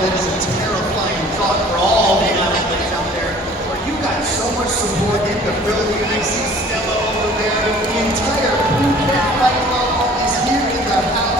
that is a terrifying thought for all the athletes out there. But you got so much support in the building. I see Stella over there. The entire Blue Cat Fight Club is here in the house.